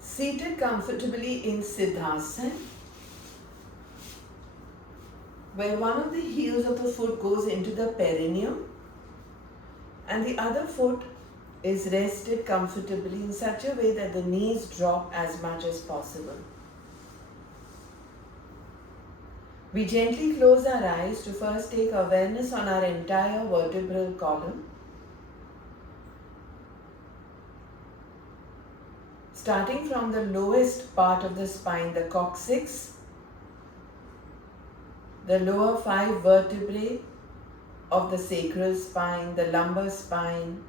Seated comfortably in Siddhasana, where one of the heels of the foot goes into the perineum and the other foot is rested comfortably in such a way that the knees drop as much as possible. We gently close our eyes to first take awareness on our entire vertebral column, starting from the lowest part of the spine, the coccyx, the lower 5 vertebrae of the sacral spine, the lumbar spine,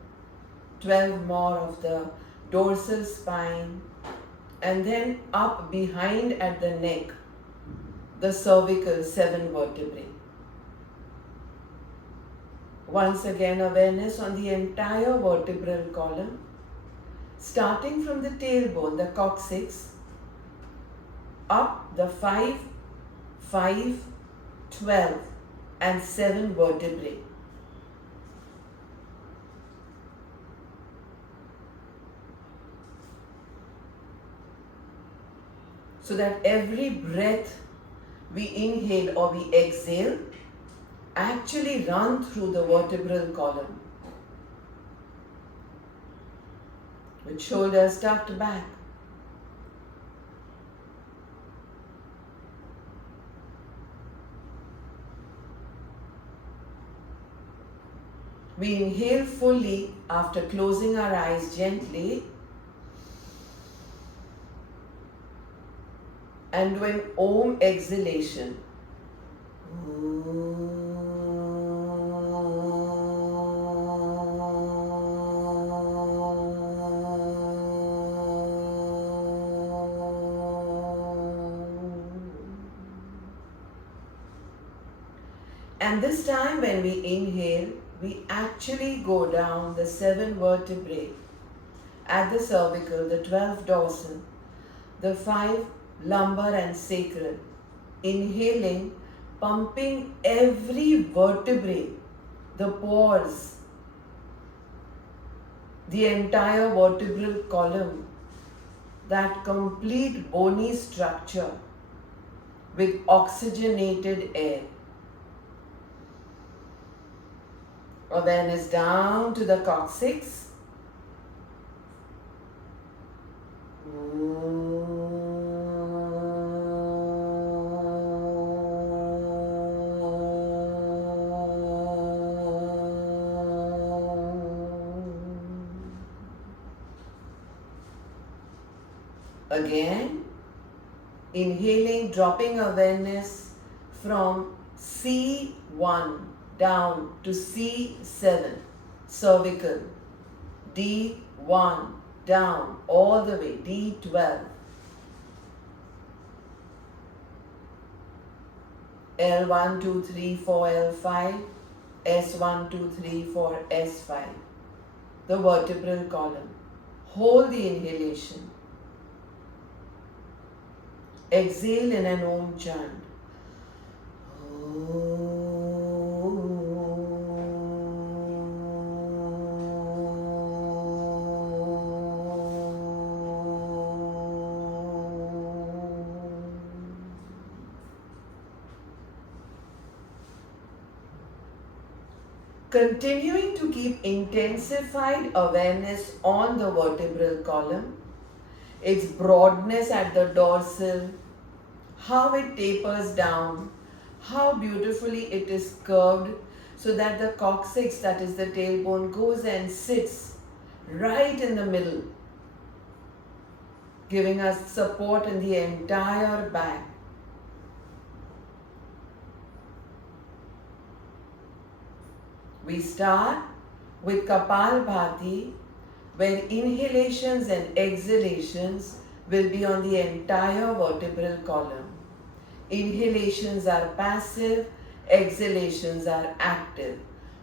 12 more of the dorsal spine, and then up behind at the neck, the cervical 7 vertebrae. Once again, awareness on the entire vertebral column, starting from the tailbone, the coccyx, up the 5, 12 and 7 vertebrae. So that every breath we inhale or we exhale actually run through the vertebral column, with shoulders tucked back. We inhale fully after closing our eyes gently and do an Om exhalation. And this time when we inhale, we actually go down the 7 vertebrae at the cervical, the 12 dorsal, the 5 lumbar and sacral. Inhaling, pumping every vertebrae, the pores, the entire vertebral column, that complete bony structure with oxygenated air. Awareness down to the coccyx. Again, inhaling, dropping awareness from C1 down to C7, cervical, D1 down all the way, D12, L1, 2, 3, 4, L5, S1, 2, 3, 4, S5, the vertebral column. Hold the inhalation. Exhale in an Om chant. Continuing to keep intensified awareness on the vertebral column, its broadness at the dorsal, how it tapers down, how beautifully it is curved so that the coccyx, that is the tailbone, goes and sits right in the middle, giving us support in the entire back. We start with Kapalbhati, where inhalations and exhalations will be on the entire vertebral column. Inhalations are passive, exhalations are active.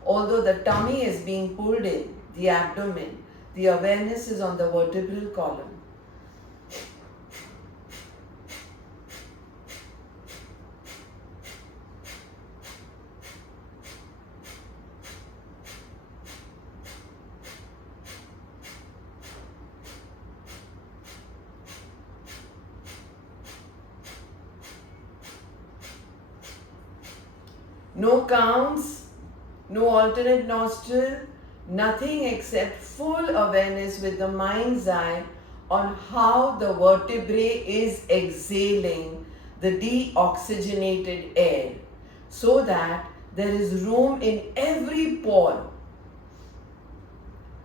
Although the tummy is being pulled in, the abdomen, the awareness is on the vertebral column. No counts, no alternate nostril, nothing except full awareness with the mind's eye on how the vertebrae is exhaling the deoxygenated air so that there is room in every pore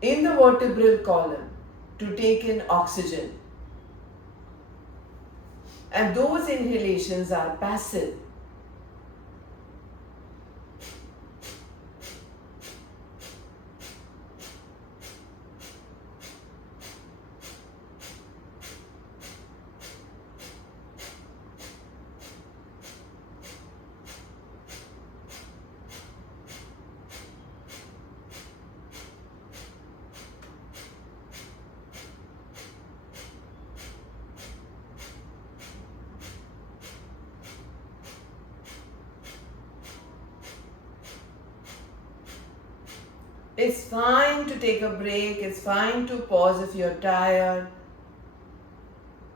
in the vertebral column to take in oxygen. And those inhalations are passive. It's fine to take a break, it's fine to pause if you're tired.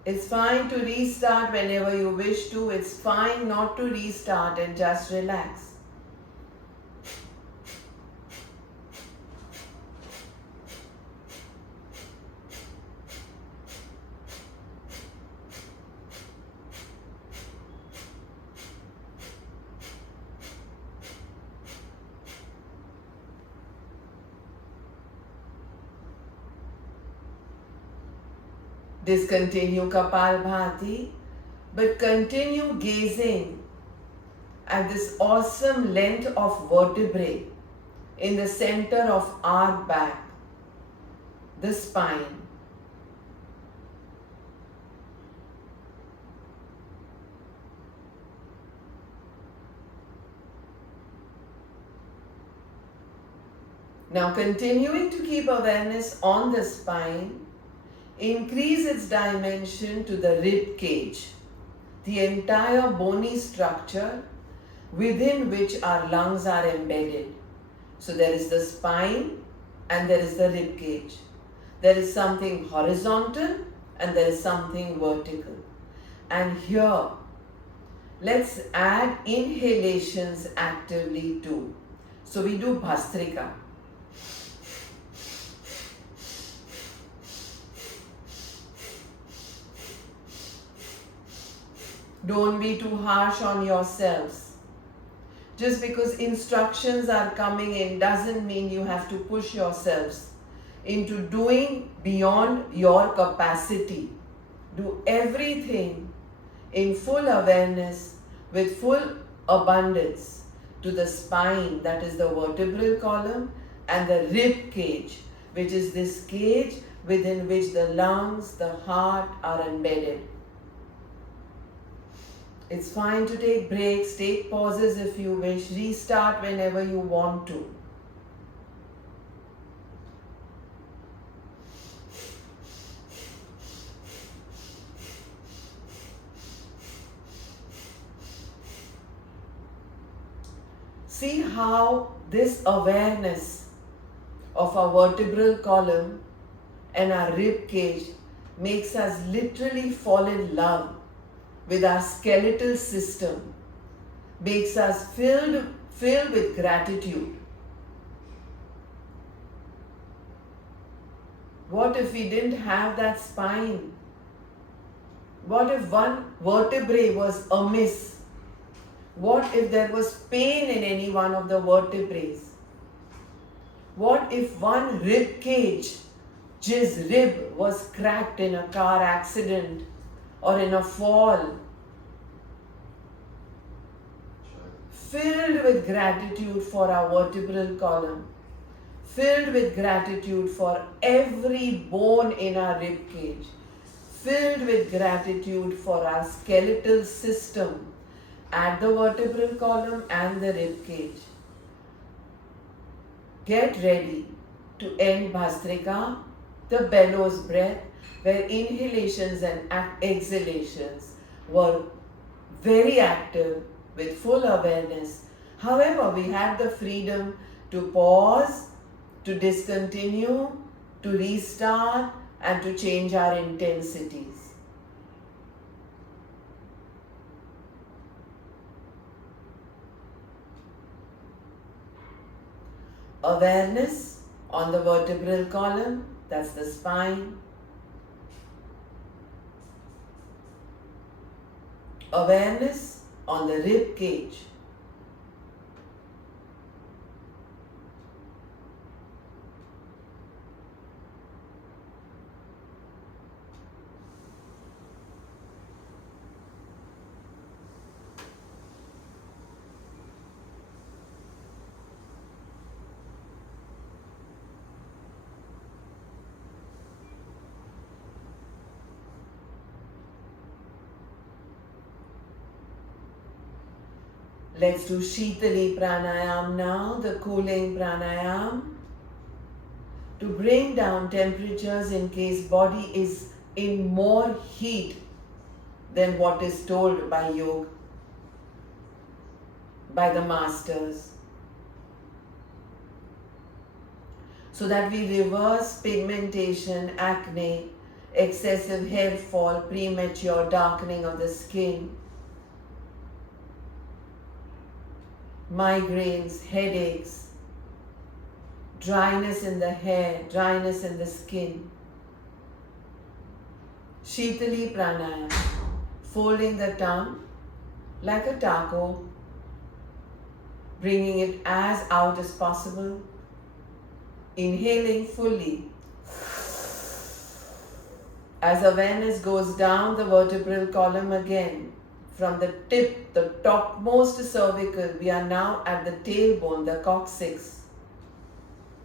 It's fine to restart whenever you wish to. It's fine not to restart and just relax. Discontinue Kapalbhati, but continue gazing at this awesome length of vertebrae in the center of our back, the spine. Now continuing to keep awareness on the spine, increase its dimension to the rib cage, the entire bony structure within which our lungs are embedded. So there is the spine and there is the rib cage. There is something horizontal and there is something vertical. And here, let's add inhalations actively too. So we do Bhastrika. Don't be too harsh on yourselves. Just because instructions are coming in doesn't mean you have to push yourselves into doing beyond your capacity. Do everything in full awareness with full abundance to the spine, that is the vertebral column, and the rib cage, which is this cage within which the lungs, the heart are embedded. It's fine to take breaks, take pauses if you wish, restart whenever you want to. See how this awareness of our vertebral column and our rib cage makes us literally fall in love with our skeletal system, makes us filled with gratitude. What if we didn't have that spine? What if one vertebrae was amiss? What if there was pain in any one of the vertebrae? What if one rib cage, jizz rib, was cracked in a car accident or in a fall? Filled with gratitude for our vertebral column, filled with gratitude for every bone in our rib cage, filled with gratitude for our skeletal system at the vertebral column and the rib cage. Get ready to end Bhastrika, the bellows breath, where inhalations and exhalations were very active with full awareness. However, we had the freedom to pause, to discontinue, to restart, and to change our intensities. Awareness on the vertebral column, that's the spine. Awareness on the rib cage. Let's do Shitali Pranayam now, the cooling pranayam, to bring down temperatures in case body is in more heat than what is told by yoga, by the masters. So that we reverse pigmentation, acne, excessive hair fall, premature darkening of the skin, migraines, headaches, dryness in the hair, dryness in the skin. Shitali Pranayam, folding the tongue like a taco, bringing it as out as possible, inhaling fully. As awareness goes down the vertebral column again, from the tip, the topmost cervical, we are now at the tailbone, the coccyx.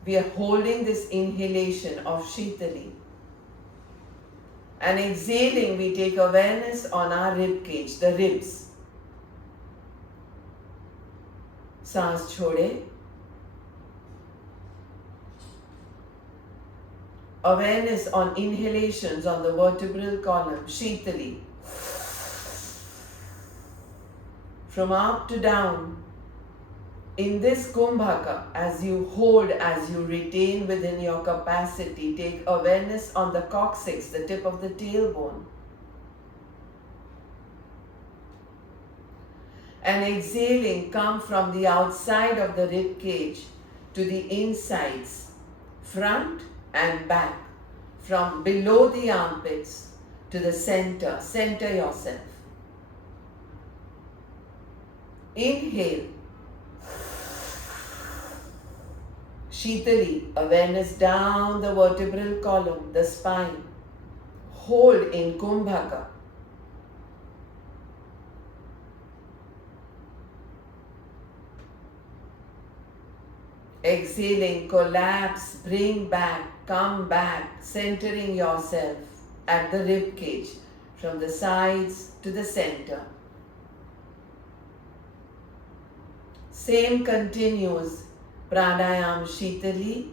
We are holding this inhalation of Shitali. And exhaling, we take awareness on our rib cage, the ribs. Saans chhode. Awareness on inhalations on the vertebral column, Shitali. From up to down, in this kumbhaka, as you hold, as you retain within your capacity, take awareness on the coccyx, the tip of the tailbone. And exhaling, come from the outside of the rib cage to the insides, front and back, from below the armpits to the center. Center yourself. Inhale. Shitali, awareness down the vertebral column, the spine. Hold in kumbhaka. Exhaling, collapse, bring back, come back, centering yourself at the rib cage, from the sides to the center. Same continues. Pranayam Shitali,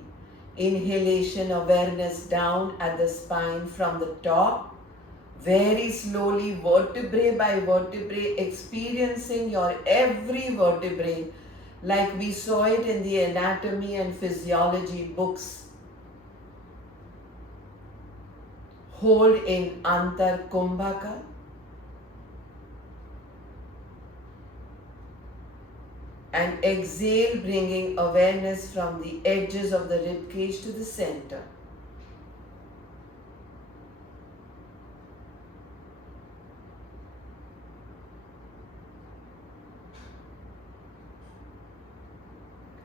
inhalation awareness down at the spine from the top, very slowly, vertebrae by vertebrae, experiencing your every vertebrae like we saw it in the anatomy and physiology books. Hold in Antar Kumbhaka. And exhale, bringing awareness from the edges of the ribcage to the center.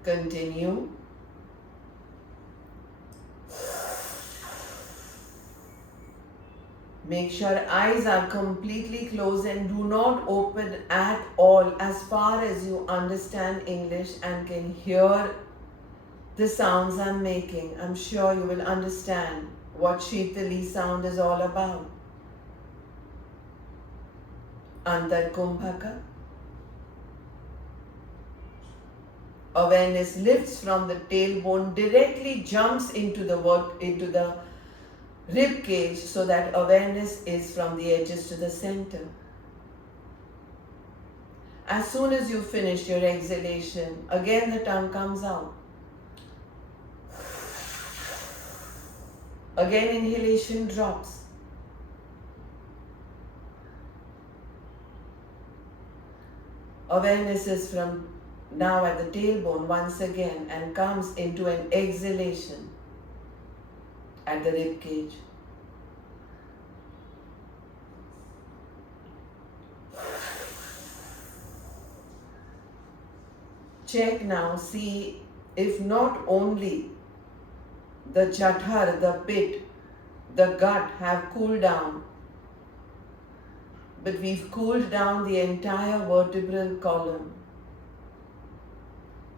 Continue. Make sure eyes are completely closed and do not open at all as far as you understand English and can hear the sounds I'm making. I'm sure you will understand what Shitali sound is all about. Antar Kumbhaka. Awareness lifts from the tailbone, directly jumps into the rib cage, so that awareness is from the edges to the center. As soon as you finish your exhalation, again the tongue comes out. Again inhalation drops. Awareness is from now at the tailbone once again and comes into an exhalation at the rib cage. Check now, see if not only the jathar, the pit, the gut have cooled down, but we've cooled down the entire vertebral column.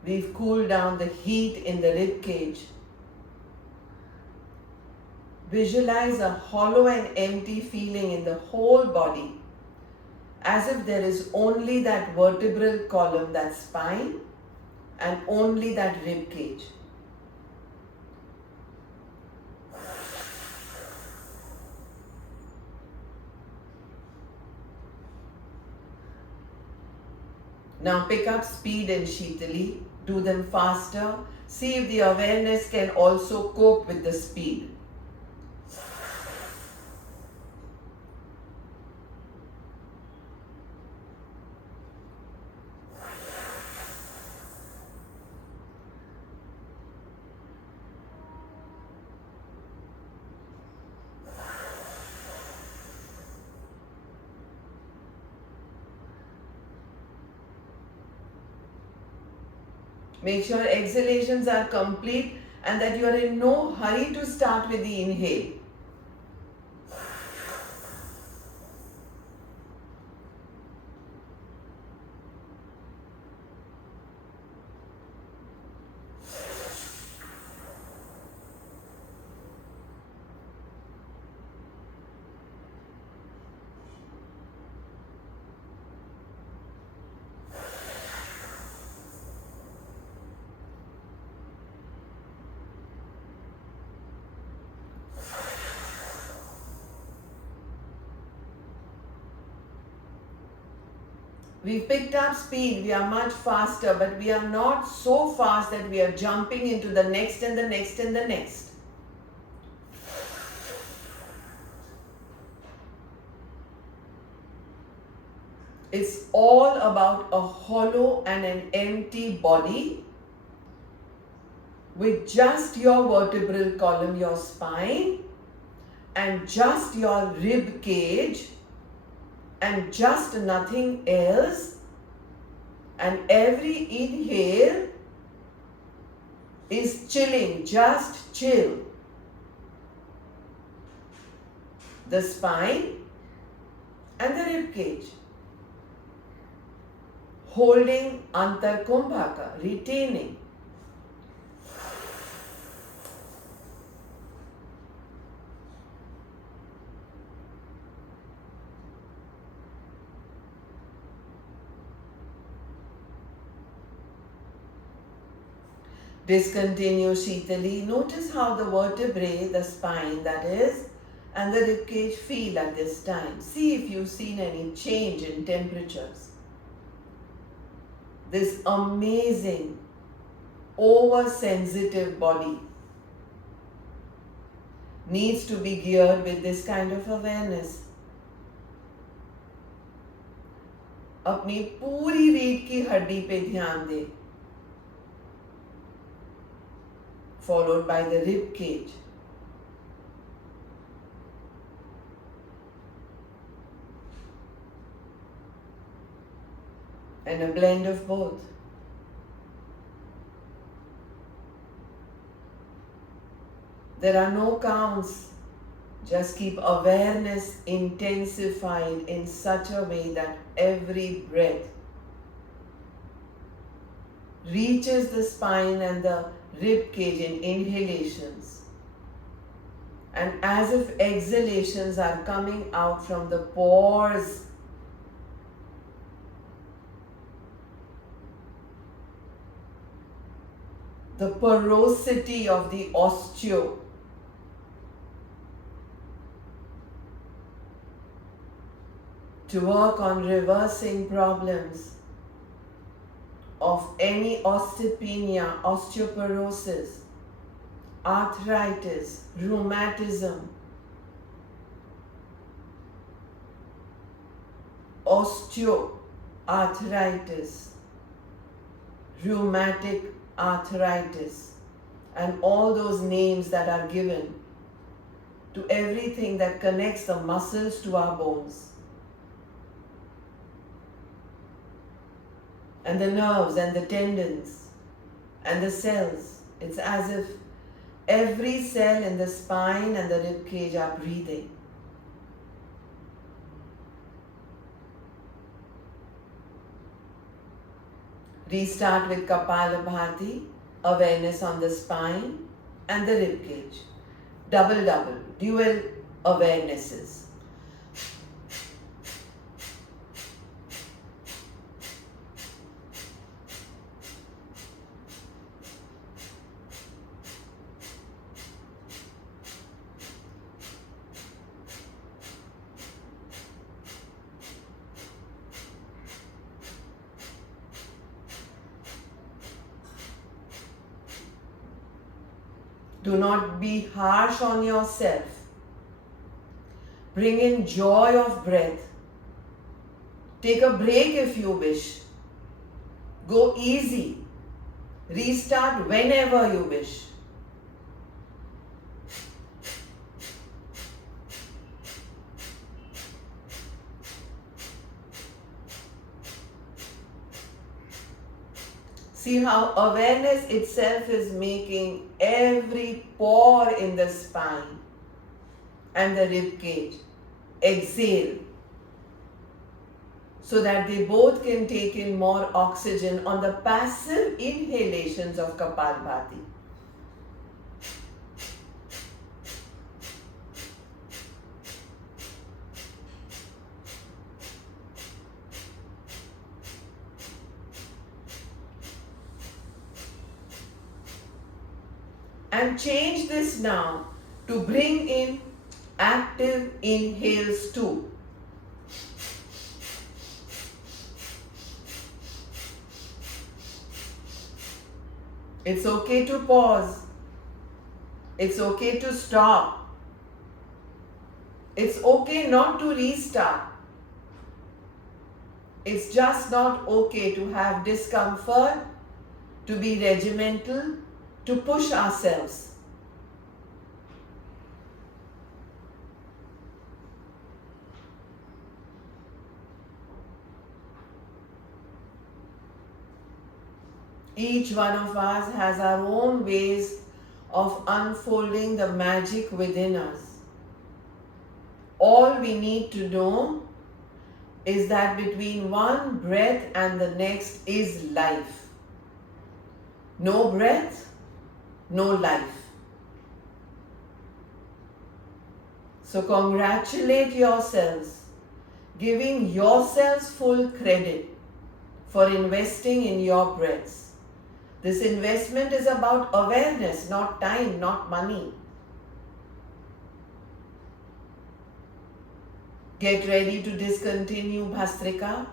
We've cooled down the heat in the rib cage. Visualize a hollow and empty feeling in the whole body, as if there is only that vertebral column, that spine, and only that rib cage. Now pick up speed and Shitali, do them faster. See if the awareness can also cope with the speed. Make sure exhalations are complete and that you are in no hurry to start with the inhale. We've picked up speed, we are much faster, but we are not so fast that we are jumping into the next and the next and the next. It's all about a hollow and an empty body with just your vertebral column, your spine, and just your rib cage, and just nothing else. And every inhale is chilling, just chill the spine and the rib cage, holding antar kumbhaka, retaining. Discontinue Shitali. Notice how the vertebrae, the spine that is, and the ribcage feel at this time. See if you've seen any change in temperatures. This amazing, oversensitive body needs to be geared with this kind of awareness. अपनी पूरी रीढ़ की हड्डी पे ध्यान दे. Followed by the rib cage. And a blend of both. There are no counts. Just keep awareness intensified in such a way that every breath reaches the spine and the rib cage in inhalations, and as if exhalations are coming out from the pores. The porosity of the osteo, to work on reversing problems of any osteopenia, osteoporosis, arthritis, rheumatism, osteoarthritis, rheumatic arthritis, and all those names that are given to everything that connects the muscles to our bones, and the nerves and the tendons and the cells. It's as if every cell in the spine and the rib cage are breathing. Restart with Kapalabhati, awareness on the spine and the rib cage. Double, dual awarenesses. Do not be harsh on yourself. Bring in joy of breath. Take a break if you wish. Go easy. Restart whenever you wish. See how awareness itself is making every pore in the spine and the rib cage exhale, so that they both can take in more oxygen on the passive inhalations of Kapalbhati. And change this now to bring in active inhales too. It's okay to pause. It's okay to stop. It's okay not to restart. It's just not okay to have discomfort, to be regimental, to push ourselves. Each one of us has our own ways of unfolding the magic within us. All we need to know is that between one breath and the next is life. No breath, no life. So congratulate yourselves, giving yourselves full credit for investing in your breaths. This investment is about awareness, not time, not money. Get ready to discontinue Bhastrika.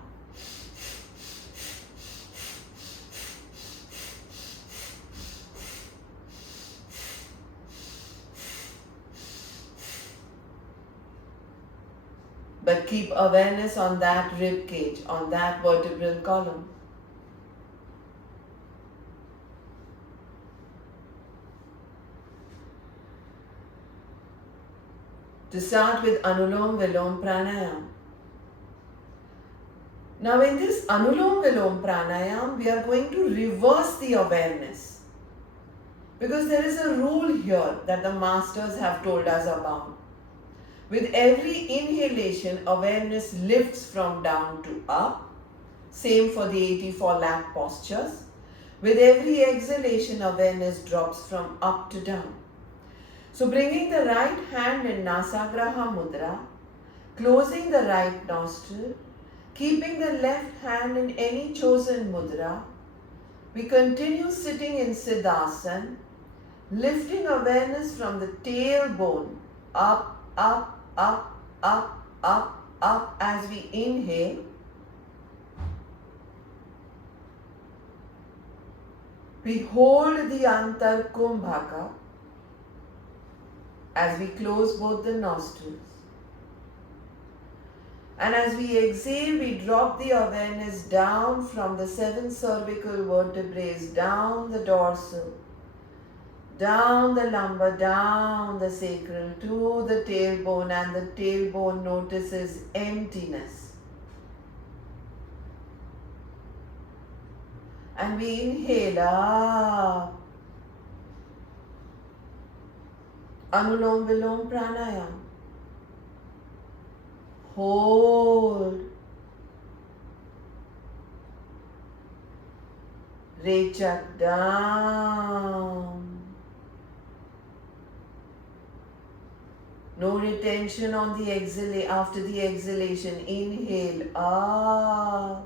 But keep awareness on that rib cage, on that vertebral column. To start with Anulom Vilom Pranayam. Now in this Anulom Vilom Pranayam, we are going to reverse the awareness. Because there is a rule here that the masters have told us about. With every inhalation, awareness lifts from down to up. Same for the 84 lakh postures. With every exhalation, awareness drops from up to down. So bringing the right hand in Nasagraha Mudra, closing the right nostril, keeping the left hand in any chosen mudra, we continue sitting in Siddhasana, lifting awareness from the tailbone up, up, up, up, up, up as we inhale. We hold the Antar Kumbhaka as we close both the nostrils. And as we exhale, we drop the awareness down from the 7 cervical vertebrae, down the dorsal, down the lumbar, down the sacral to the tailbone, and the tailbone notices emptiness. And we inhale up. Anulom Vilom Pranayam. Hold. Rechak down. No retention on the exhale. After the exhalation, inhale up.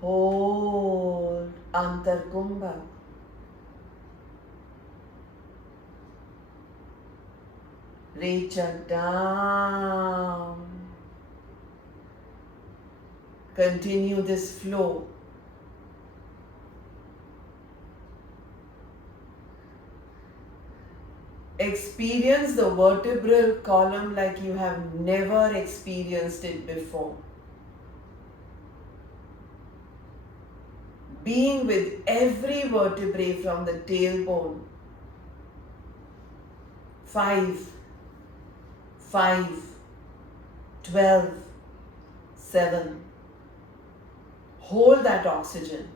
Hold. Antarkumbha. Rechak down. Continue this flow. Experience the vertebral column like you have never experienced it before. Being with every vertebrae from the tailbone. 5, 5, 12, 7. Hold that oxygen.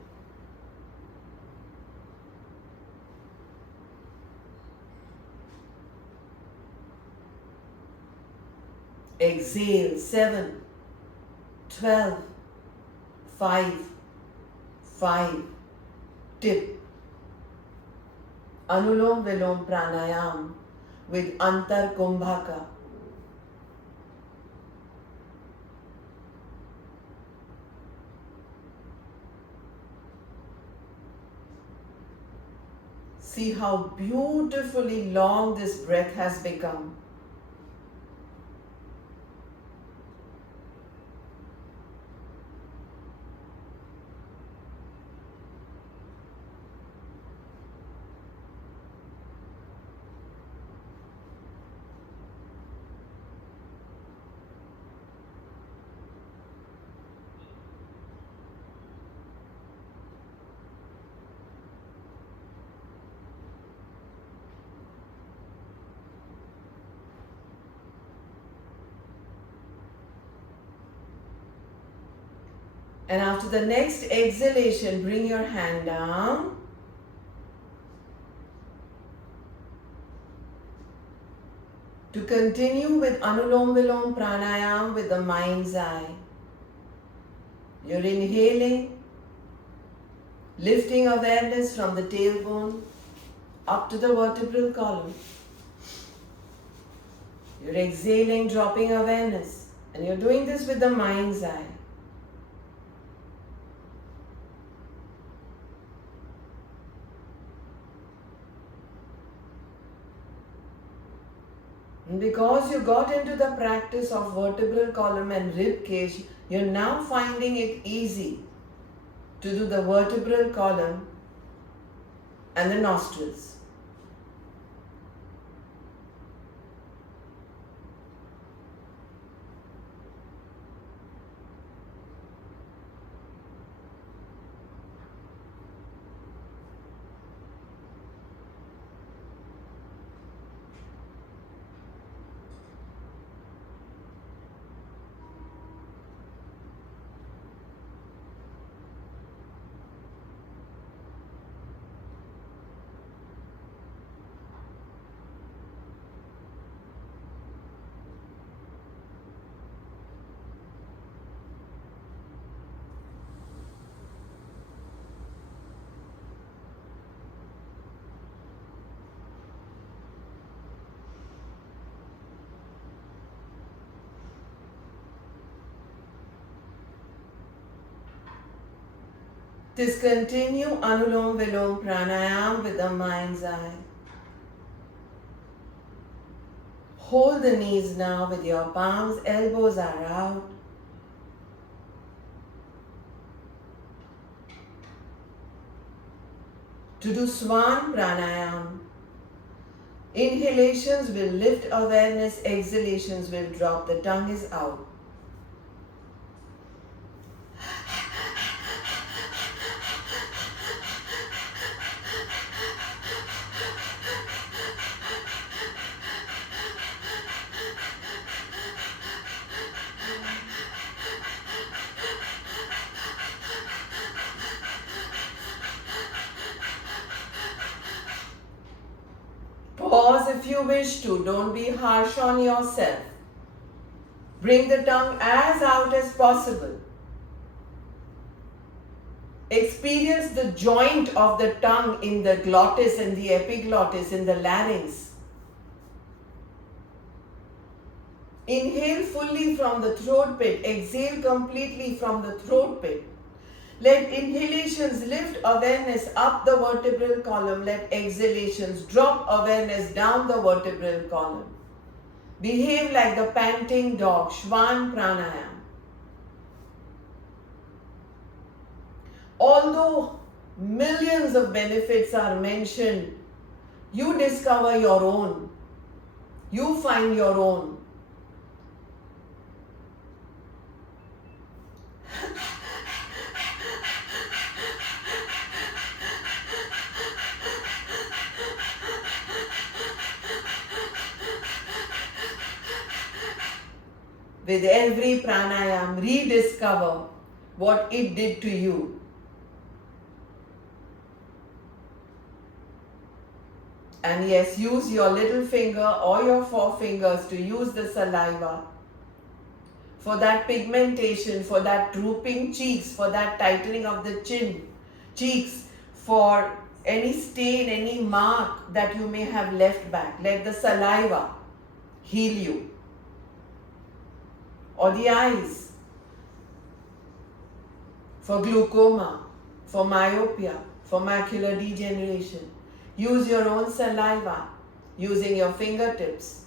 Exhale, 7, 12, 5, 5. Tip. Anulom Vilom Pranayam with Antar Kumbhaka. See how beautifully long this breath has become. And after the next exhalation, bring your hand down. To continue with Anulom Vilom Pranayam with the mind's eye. You're inhaling, lifting awareness from the tailbone up to the vertebral column. You're exhaling, dropping awareness. And you're doing this with the mind's eye. And because you got into the practice of vertebral column and rib cage, you're now finding it easy to do the vertebral column and the nostrils. Discontinue Anulom Vilom Pranayam with the mind's eye. Hold the knees now with your palms, elbows are out. To do Swan Pranayam, Inhalations will lift awareness, exhalations will drop. The tongue is out. Pause if you wish to. Don't be harsh on yourself. Bring the tongue as out as possible. Experience the joint of the tongue in the glottis and the epiglottis, in the larynx. Inhale fully from the throat pit. Exhale completely from the throat pit. Let inhalations lift awareness up the vertebral column. Let exhalations drop awareness down the vertebral column. Behave like the panting dog. Shwan Pranayam. Although millions of benefits are mentioned, you discover your own. You find your own. With every pranayam, rediscover what it did to you. And yes, use your little finger or your forefingers to use the saliva for that pigmentation, for that drooping cheeks, for that tightening of the cheeks, for any stain, any mark that you may have left back. Let the saliva heal you. Or the eyes, for glaucoma, for myopia, for macular degeneration. Use your own saliva using your fingertips.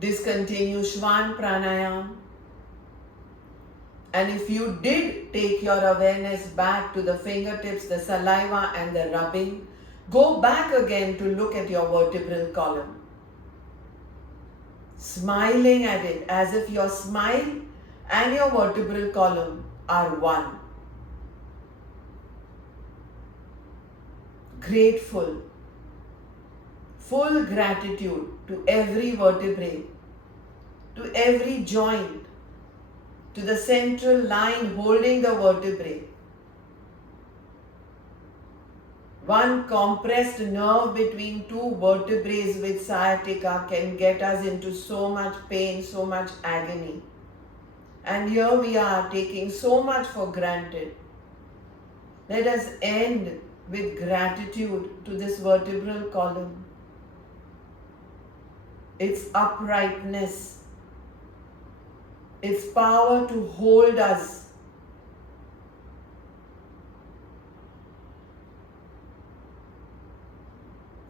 Discontinue Shwan Pranayam. And if you did take your awareness back to the fingertips, the saliva and the rubbing, go back again to look at your vertebral column. Smiling at it as if your smile and your vertebral column are one. Grateful. Full gratitude to every vertebrae, to every joint, to the central line holding the vertebrae. One compressed nerve between two vertebrae with sciatica can get us into so much pain, so much agony. And here we are taking so much for granted. Let us end with gratitude to this vertebral column. Its uprightness, its power to hold us.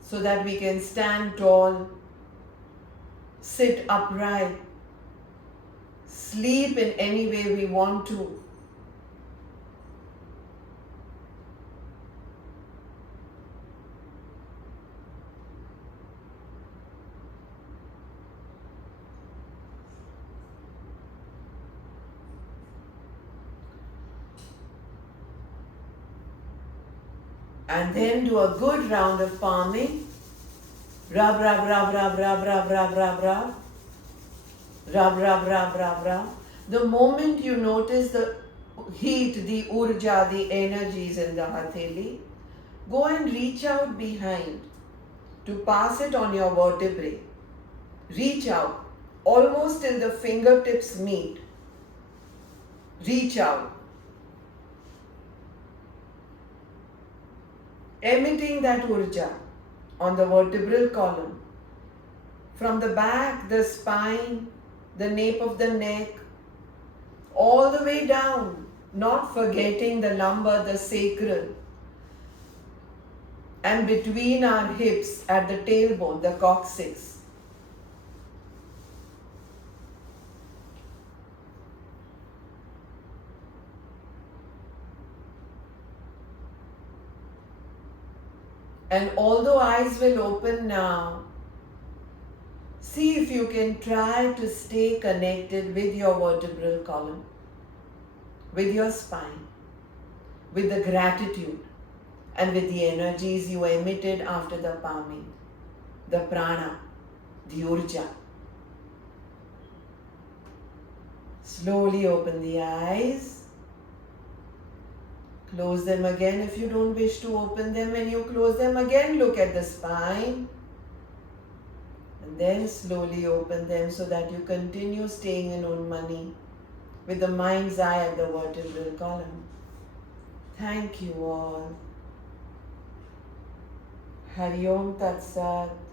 So that we can stand tall, sit upright, sleep in any way we want to. And then do a good round of palming. Rub, rub, rub, rub, rub, rub, rub, rub, rub. Rub, rub, rub, rub, rub. The moment you notice the heat, the urja, the energies in the hatheli, go and reach out behind to pass it on your vertebrae. Reach out, almost till the fingertips meet. Reach out. Emitting that urja on the vertebral column. From the back, the spine, the nape of the neck, all the way down, not forgetting the lumbar, the sacral, and between our hips at the tailbone, the coccyx. And although eyes will open now, see if you can try to stay connected with your vertebral column, with your spine, with the gratitude and with the energies you emitted after the palming, the prana, the urja. Slowly open the eyes. Close them again if you don't wish to open them. When you close them again, look at the spine. And then slowly open them so that you continue staying in Unmani with the mind's eye at the vertebral column. Thank you all. Hari Om Tat Sat.